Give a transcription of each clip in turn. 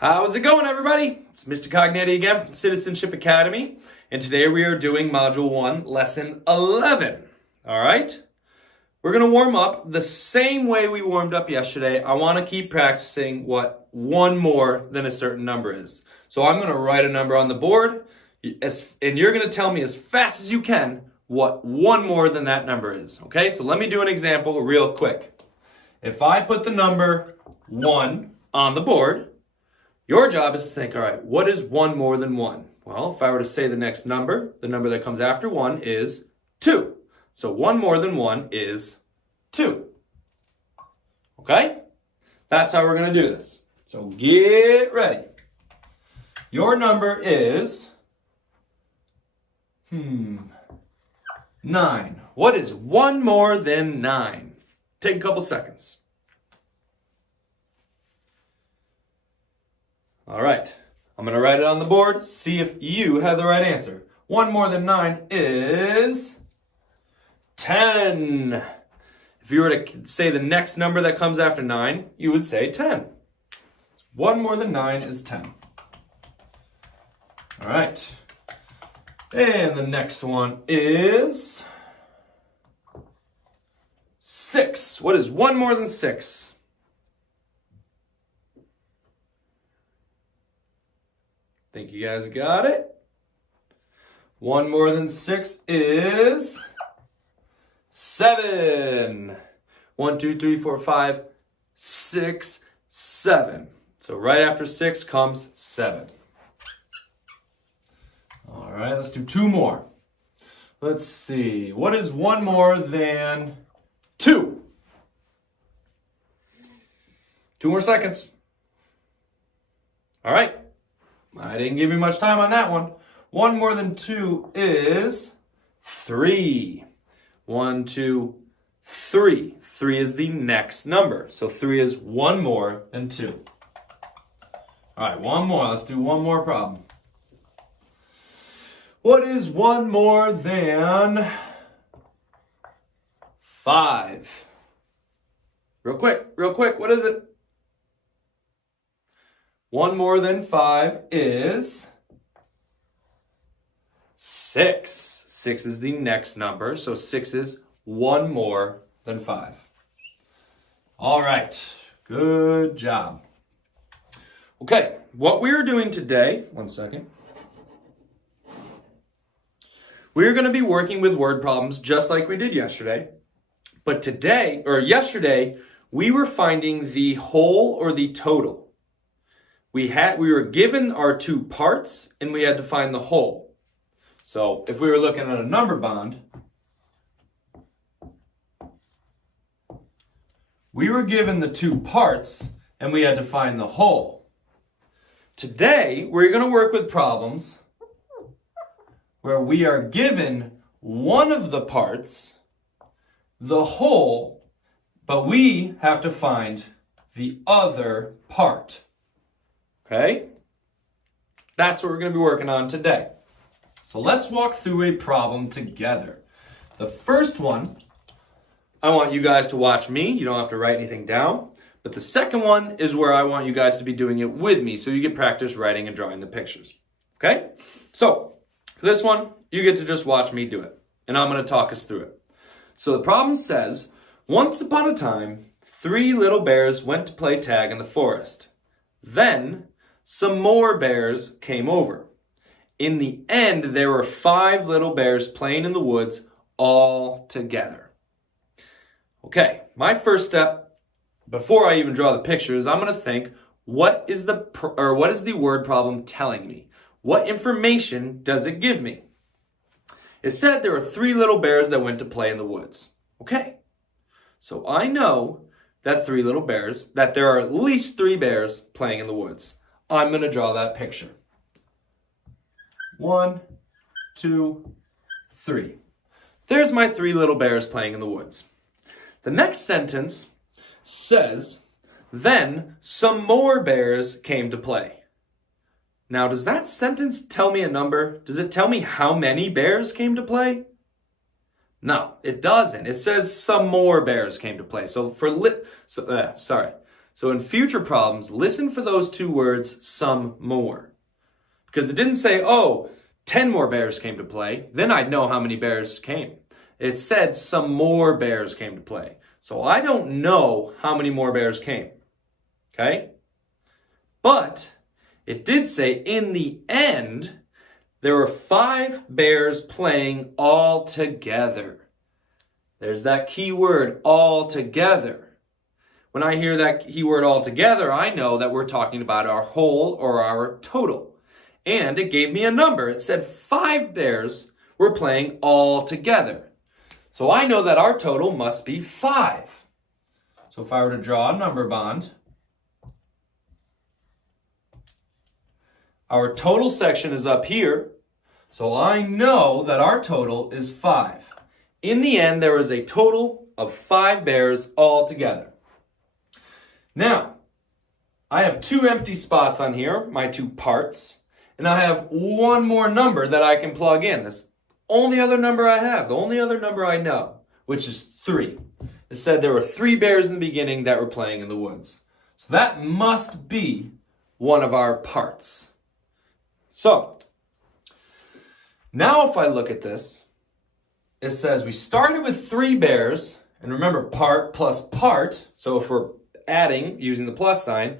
How's it going, everybody? It's Mr. Cognetti again from Citizenship Academy, and today we are doing Module 1, Lesson 11. All right? We're going to warm up the same way we warmed up yesterday. I want to keep practicing what one more than a certain number is. So I'm going to write a number on the board, and you're going to tell me as fast as you can what one more than that number is. Okay? So let me do an example real quick. If I put the number 1 on the board, your job is to think, all right, what is 1 more than 1? Well, if I were to say the next number, the number that comes after 1 is 2. So 1 more than 1 is 2. Okay? That's how we're going to do this. So get ready. Your number is 9. What is 1 more than 9? Take a couple seconds. All right, I'm going to write it on the board, see if you have the right answer. 1 more than 9 is 10. If you were to say the next number that comes after 9, you would say 10. 1 more than 9 is 10. All right, and the next one is 6. What is 1 more than 6? Think you guys got it? 1 more than 6 is 7. 1, 2, 3, 4, 5, 6, 7. So right after 6 comes 7. All right, let's do 2 more. Let's see. What is 1 more than 2? 2 more seconds. All right. I didn't give you much time on that one. 1 more than 2 is 3. 1, 2, 3. 3 is the next number. So 3 is 1 more than 2. All right, 1 more. Let's do 1 more problem. What is 1 more than 5? Real quick, what is it? 1 more than 5 is 6. 6 is the next number, so 6 is 1 more than 5. All right, good job. Okay, what we are doing today, one second. We're going to be working with word problems just like we did yesterday. But yesterday, we were finding the whole or the total. We were given our 2 parts, and we had to find the whole. So if we were looking at a number bond, we were given the 2 parts, and we had to find the whole. Today, we're going to work with problems where we are given one of the parts, the whole, but we have to find the other part. Okay? That's what we're going to be working on today. So let's walk through a problem together. The first one, I want you guys to watch me. You don't have to write anything down. But the second one is where I want you guys to be doing it with me so you get practice writing and drawing the pictures. Okay? So, for this one, you get to just watch me do it. And I'm going to talk us through it. So the problem says, once upon a time, 3 little bears went to play tag in the forest. Then, some more bears came over. In the end, there were 5 little bears playing in the woods all together. Okay, my first step, before I even draw the pictures, I'm going to think, what is the word problem telling me? What information does it give me? It said there were 3 little bears that went to play in the woods. Okay, so I know that there are at least 3 bears playing in the woods. I'm going to draw that picture. 1, 2, 3. There's my 3 little bears playing in the woods. The next sentence says, then some more bears came to play. Now, does that sentence tell me a number? Does it tell me how many bears came to play? No, it doesn't. It says some more bears came to play. So So in future problems, listen for those two words, some more. Because it didn't say, oh, 10 more bears came to play. Then I'd know how many bears came. It said some more bears came to play. So I don't know how many more bears came. Okay? But it did say in the end, there were 5 bears playing all together. There's that key word, all together. When I hear that keyword all together, I know that we're talking about our whole or our total. And it gave me a number. It said 5 bears were playing all together. So I know that our total must be 5. So if I were to draw a number bond, our total section is up here. So I know that our total is 5. In the end, there was a total of 5 bears all together. Now, I have 2 empty spots on here, my 2 parts, and I have one more number that I can plug in. That's the only other number I have, the only other number I know, which is 3. It said there were 3 bears in the beginning that were playing in the woods. So that must be one of our parts. So, now if I look at this, it says we started with 3 bears, and remember part plus part, so if we're adding using the plus sign,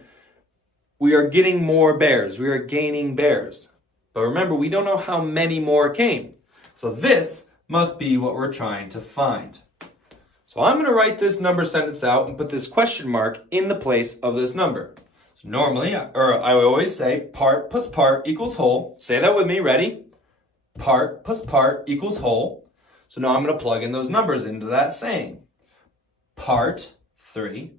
we are getting more bears. We are gaining bears. But remember, we don't know how many more came. So this must be what we're trying to find. So I'm going to write this number sentence out and put this question mark in the place of this number. So normally, or I would always say part plus part equals whole. Say that with me. Ready? Part plus part equals whole. So now I'm going to plug in those numbers into that saying. Part 3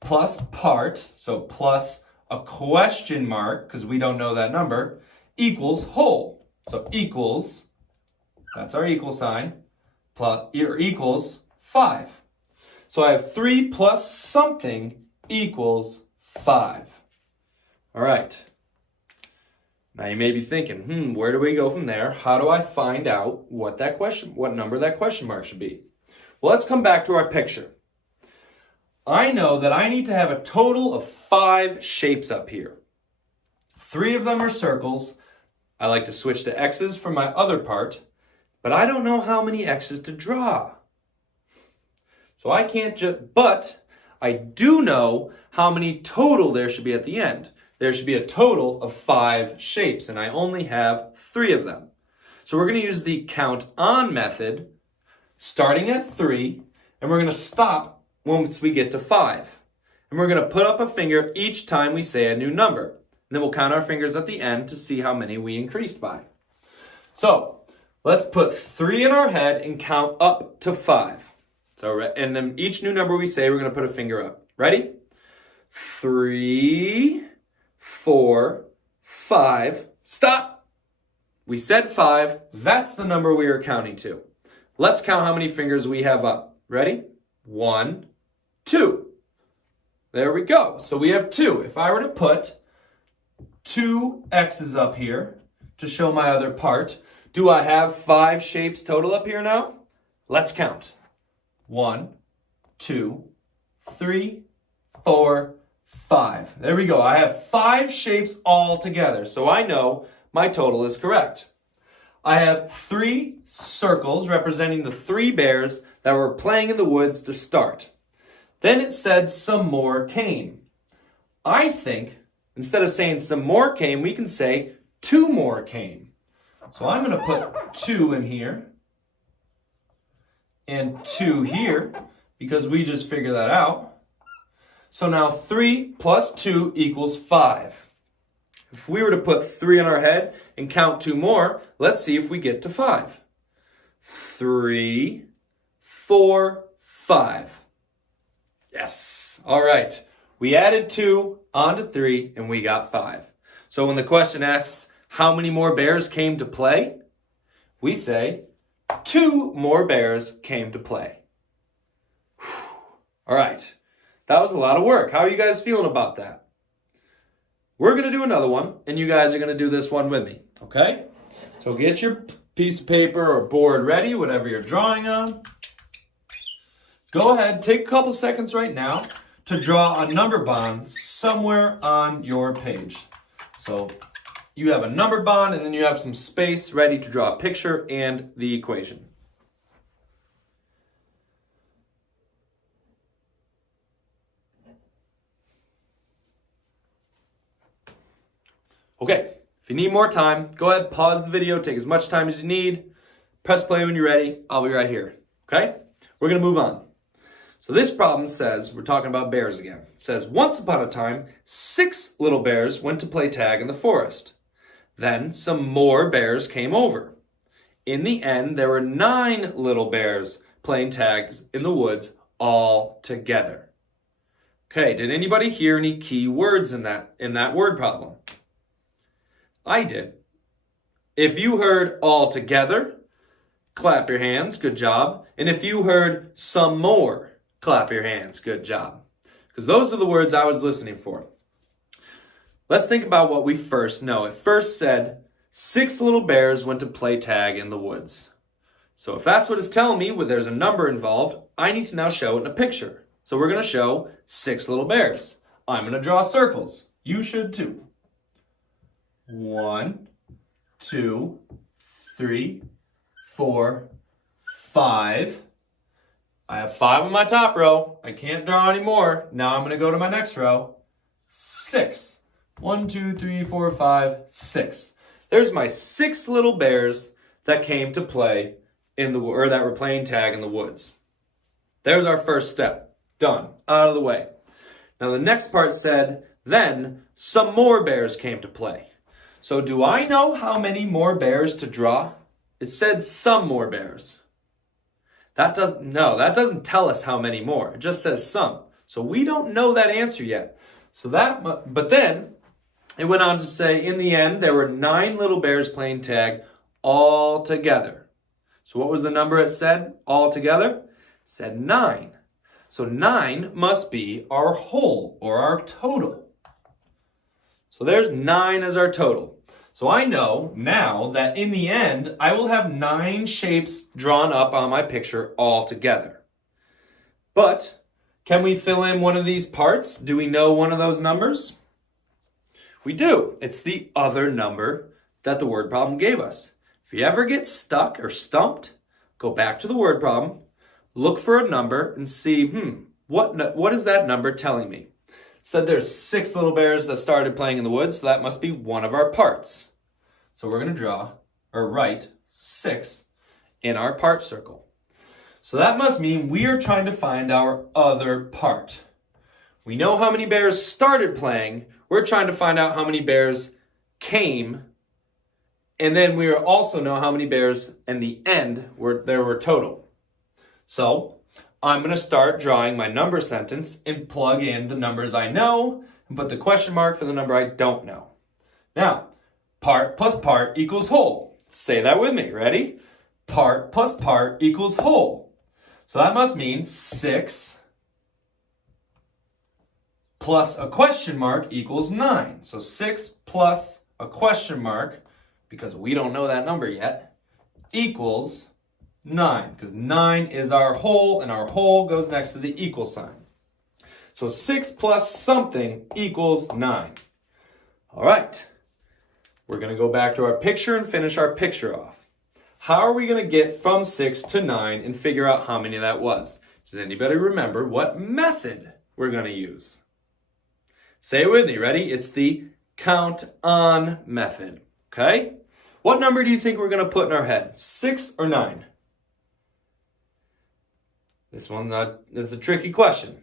plus part, so plus a question mark, because we don't know that number, equals whole. So equals, that's our equal sign, plus or equals 5. So I have 3 plus something equals 5. All right. Now you may be thinking, where do we go from there? How do I find out what number that question mark should be? Well, let's come back to our picture. I know that I need to have a total of 5 shapes up here. 3 of them are circles. I like to switch to X's for my other part, but I don't know how many X's to draw. So I can't but I do know how many total there should be at the end. There should be a total of 5 shapes, and I only have 3 of them. So we're going to use the count on method, starting at 3, and we're going to stop once we get to 5. And we're going to put up a finger each time we say a new number. And then we'll count our fingers at the end to see how many we increased by. So let's put 3 in our head and count up to 5. So, and then each new number we say, we're going to put a finger up. Ready? 3, 4, 5. Stop! We said 5. That's the number we are counting to. Let's count how many fingers we have up. Ready? 1, 2. There we go. So we have 2. If I were to put 2 X's up here to show my other part, do I have 5 shapes total up here now? Let's count. 1, 2, 3, 4, 5. There we go. I have 5 shapes all together. So I know my total is correct. I have 3 circles representing the 3 bears that were playing in the woods to start. Then it said some more came. I think instead of saying some more came, we can say 2 more came. So I'm going to put 2 in here and 2 here because we just figured that out. So now 3 plus 2 equals 5. If we were to put 3 in our head and count 2 more, let's see if we get to 5. 3, 4, 5. Yes. All right. We added 2 onto 3 and we got 5. So when the question asks how many more bears came to play, we say 2 more bears came to play. All right. That was a lot of work. How are you guys feeling about that? We're going to do another one, and you guys are going to do this one with me, okay? So get your piece of paper or board ready, whatever you're drawing on. Go ahead, take a couple seconds right now to draw a number bond somewhere on your page. So you have a number bond and then you have some space ready to draw a picture and the equation. Okay, if you need more time, go ahead, pause the video, take as much time as you need, press play when you're ready. I'll be right here, okay? We're gonna move on. So this problem says, we're talking about bears again. It says, once upon a time, 6 little bears went to play tag in the forest. Then some more bears came over. In the end, there were 9 little bears playing tags in the woods all together. Okay, did anybody hear any key words in that word problem? I did. If you heard all together, clap your hands, good job. And if you heard some more, clap your hands, good job. Because those are the words I was listening for. Let's think about what we first know. It first said, 6 little bears went to play tag in the woods. So if that's what it's telling me, where there's a number involved, I need to now show it in a picture. So we're going to show 6 little bears. I'm going to draw circles. You should too. 1, 2, 3, 4, 5. I have 5 on my top row. I can't draw any more. Now I'm going to go to my next row. 6. 1, 2, 3, 4, 5, 6. There's my 6 little bears that came to play that were playing tag in the woods. There's our first step. Done. Out of the way. Now the next part said, then some more bears came to play. So do I know how many more bears to draw? It said some more bears. That doesn't tell us how many more. It just says some. So we don't know that answer yet. But then it went on to say, in the end, there were 9 little bears playing tag all together. So what was the number it said all together? It said 9. So 9 must be our whole or our total. So there's 9 as our total. So I know now that in the end, I will have 9 shapes drawn up on my picture all together. But can we fill in one of these parts? Do we know one of those numbers? We do. It's the other number that the word problem gave us. If you ever get stuck or stumped, go back to the word problem, look for a number and see, what is that number telling me? Said there's 6 little bears that started playing in the woods, so that must be one of our parts. So we're going to write 6 in our part circle. So that must mean we are trying to find our other part. We know how many bears started playing. We're trying to find out how many bears came. And then we also know how many bears in the end there were total. So I'm going to start drawing my number sentence and plug in the numbers I know and put the question mark for the number I don't know. Now, part plus part equals whole. Say that with me. Ready? Part plus part equals whole. So that must mean 6 plus a question mark equals 9. So 6 plus a question mark, because we don't know that number yet, equals 9, because 9 is our whole, and our whole goes next to the equal sign. So 6 plus something equals 9. All right. We're going to go back to our picture and finish our picture off. How are we going to get from 6 to 9 and figure out how many that was? Does anybody remember what method we're going to use? Say it with me. Ready? It's the count on method. Okay? What number do you think we're going to put in our head? 6 or 9? This one is the tricky question.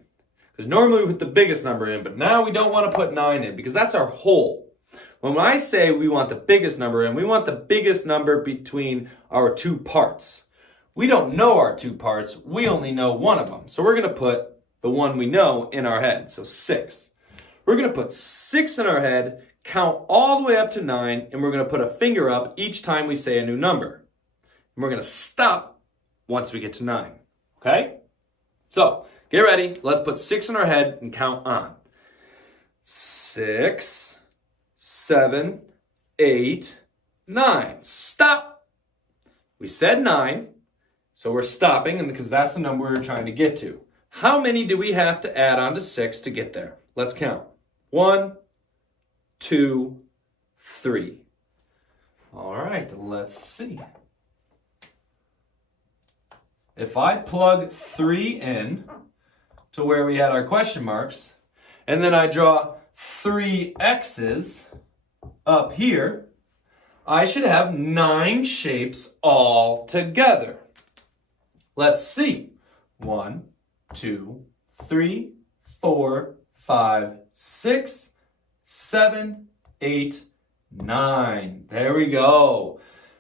Because normally we put the biggest number in, but now we don't want to put 9 in because that's our whole. When I say we want the biggest number in, we want the biggest number between our 2 parts. We don't know our 2 parts. We only know one of them. So we're going to put the one we know in our head. So 6. We're going to put 6 in our head, count all the way up to 9, and we're going to put a finger up each time we say a new number. And we're going to stop once we get to 9. Okay? So, get ready. Let's put 6 in our head and count on. 6, 7, 8, 9. Stop. We said 9, so we're stopping because that's the number we're trying to get to. How many do we have to add on to 6 to get there? Let's count. 1, 2, 3. All right, let's see. If I plug 3 in to where we had our question marks, and then I draw 3 X's up here, I should have 9 shapes all together. Let's see. 1, 2, 3, 4, 5, 6, 7, 8, 9. There we go.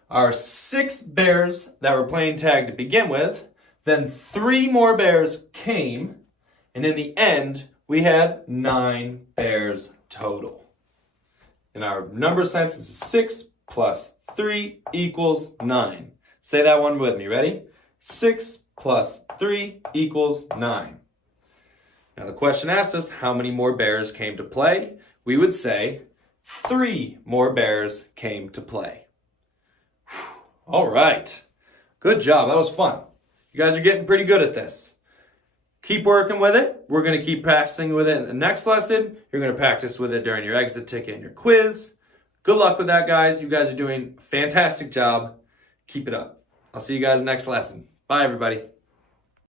Our 6 bears that were playing tag to begin with, then 3 more bears came, and in the end, we had 9 bears total. And our number sense is 6 plus 3 equals 9. Say that one with me. Ready? 6 plus 3 equals 9. Now the question asks us how many more bears came to play. We would say 3 more bears came to play. All right. Good job. That was fun. You guys are getting pretty good at this. Keep working with it. We're going to keep practicing with it in the next lesson. You're going to practice with it during your exit ticket and your quiz. Good luck with that, guys. You guys are doing a fantastic job. Keep it up. I'll see you guys next lesson. Bye, everybody.